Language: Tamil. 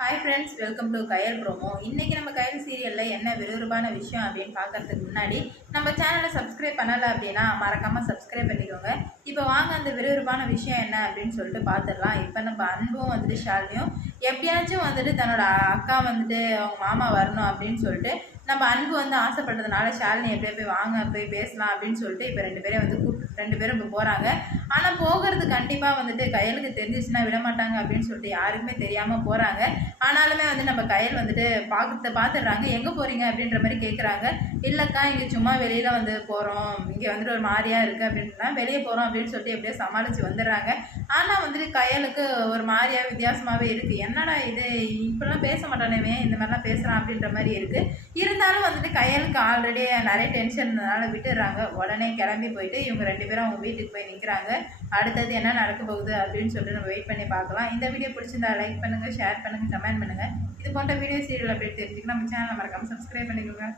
Hi friends, welcome to Kayal promo. இன்றைக்கி நம்ம கயல் சீரியலில் என்ன விறுவிறுப்பான விஷயம் அப்படின்னு பார்க்கறதுக்கு முன்னாடி நம்ம சேனலை சப்ஸ்கிரைப் பண்ணலை அப்படின்னா மறக்காமல் சப்ஸ்கிரைப் பண்ணிக்கோங்க. இப்போ வாங்க அந்த விறுவிறுப்பான விஷயம் என்ன அப்படின்னு சொல்லிட்டு பார்த்துடலாம். இப்போ நம்ம அன்பும் வந்துட்டு ஷாலினியும் எப்படியாச்சும் வந்துட்டு தன்னோட அக்கா வந்துட்டு அவங்க மாமா வரணும் அப்படின்னு சொல்லிட்டு நம்ம அன்பு வந்து ஆசைப்பட்டதுனால ஷாலினி எப்படியே போய் வாங்க போய் பேசலாம் அப்படின்னு சொல்லிட்டு இப்போ ரெண்டு பேரும் வந்து ரெண்டு பேரும் இப்போ போகிறாங்க. ஆனால் போகிறது கண்டிப்பாக வந்துட்டு கயலுக்கு தெரிஞ்சிச்சுன்னா விட மாட்டாங்க அப்படின்னு சொல்லிட்டு யாருக்குமே தெரியாமல் போகிறாங்க. ஆனாலுமே வந்து நம்ம கயல் வந்துட்டு பார்த்துடுறாங்க. எங்கே போகிறீங்க அப்படின்ற மாதிரி கேட்குறாங்க. இல்லைக்கா இங்கே சும்மா வெளியில் வந்து போகிறோம், இங்கே வந்துட்டு ஒரு மாதிரியாக இருக்குது அப்படின்னா வெளியே போகிறோம் அப்படின்னு சொல்லிட்டு எப்படியோ சமாளித்து வந்துடுறாங்க. ஆனால் வந்துட்டு கயலுக்கு ஒரு மாதிரியாக வித்தியாசமாகவே இருக்குது. என்னடா இது இப்படிலாம் பேச மாட்டானேவே, இந்த மாதிரிலாம் பேசுகிறான் அப்படின்ற மாதிரி இருக்குது. இருந்தாலும் வந்துட்டு கயலுக்கு ஆல்ரெடி நிறைய டென்ஷன்னால விட்டுடுறாங்க. உடனே கிளம்பி போயிட்டு இவங்க ரெண்டு பேரும் அவங்க வீட்டுக்கு போய் நிற்கிறாங்க. அடுத்தது என்ன நடக்க போகுது அப்படின்னு சொல்லிட்டு நம்ம வெயிட் பண்ணி பார்க்கலாம். இந்த வீடியோ பிடிச்சிருந்தா லைக் பண்ணுங்கள், ஷேர் பண்ணுங்கள், கமெண்ட் பண்ணுங்கள். இது போன்ற வீடியோ சீரியல் அப்டேட் தெரிஞ்சுக்க நம்ம சேனலை மறக்காமல் சப்ஸ்கிரைப் பண்ணிக்கோங்க.